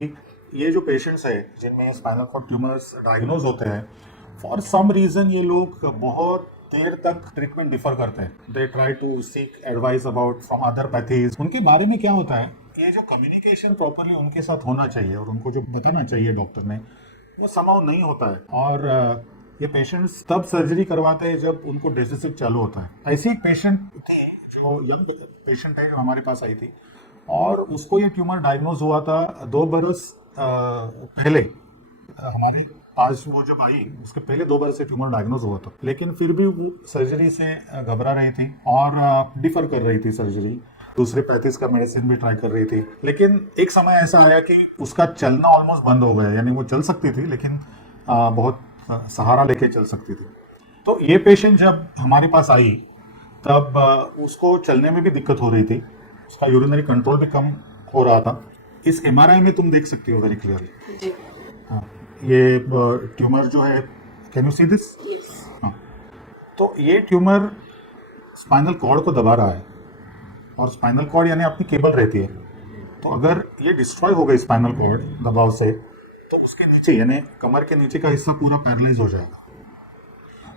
ये जो पेशेंट्स है जिनमें स्पाइनल कॉर्ड ट्यूमर्स डायग्नोज होते हैं, फॉर सम रीजन ये लोग बहुत देर तक ट्रीटमेंट डिफर करते हैं। They try to seek advice about from other pathies. उनके बारे में क्या होता है, ये जो कम्युनिकेशन प्रॉपरली उनके साथ होना चाहिए और उनको जो बताना चाहिए डॉक्टर ने, वो समाउ नहीं होता है। और ये पेशेंट्स तब सर्जरी करवाते हैं जब उनको डिजीज चालू होता है। ऐसी एक पेशेंट थी जो यंग पेशेंट है जो हमारे पास आई थी, और उसको ये ट्यूमर डायग्नोज हुआ था 2 बरस पहले। हमारे पास वो जब आई उसके पहले 2 बरस से ट्यूमर डायग्नोज हुआ था, लेकिन फिर भी वो सर्जरी से घबरा रही थी और डिफर कर रही थी सर्जरी। दूसरे पैथीज का मेडिसिन भी ट्राई कर रही थी, लेकिन एक समय ऐसा आया कि उसका चलना ऑलमोस्ट बंद हो गया। यानी वो चल सकती थी लेकिन बहुत सहारा लेके चल सकती थी। तो ये पेशेंट जब हमारे पास आई तब उसको चलने में भी दिक्कत हो रही थी, उसका यूरिनरी कंट्रोल भी कम हो रहा था। इस एमआरआई में तुम देख सकती हो वेरी क्लियरली। हाँ, ये ट्यूमर जो है, कैन यू सी दिस? हाँ, तो ये ट्यूमर स्पाइनल कॉर्ड को दबा रहा है, और स्पाइनल कॉर्ड यानी अपनी केबल रहती है। तो अगर ये डिस्ट्रॉय हो गई स्पाइनल कॉर्ड दबाव से, तो उसके नीचे यानी कमर के नीचे का हिस्सा पूरा पैरालाइज हो जाएगा।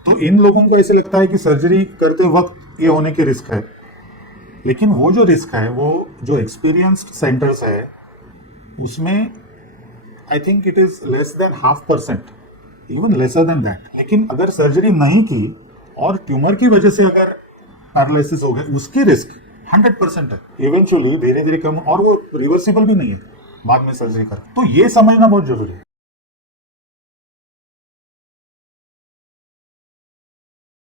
तो इन लोगों को ऐसे लगता है कि सर्जरी करते वक्त ये होने की रिस्क है, लेकिन वो जो रिस्क है, वो जो एक्सपीरियंस्ड सेंटर्स है उसमें I think it is less than 0.5%, even lesser than that. लेकिन अगर सर्जरी नहीं की और ट्यूमर की वजह से अगर पैरालिसिस हो गया, उसकी रिस्क 100% है। इवेंचुअली धीरे धीरे कम, और वो रिवर्सिबल भी नहीं है बाद में सर्जरी कर। तो ये समझना बहुत जरूरी है।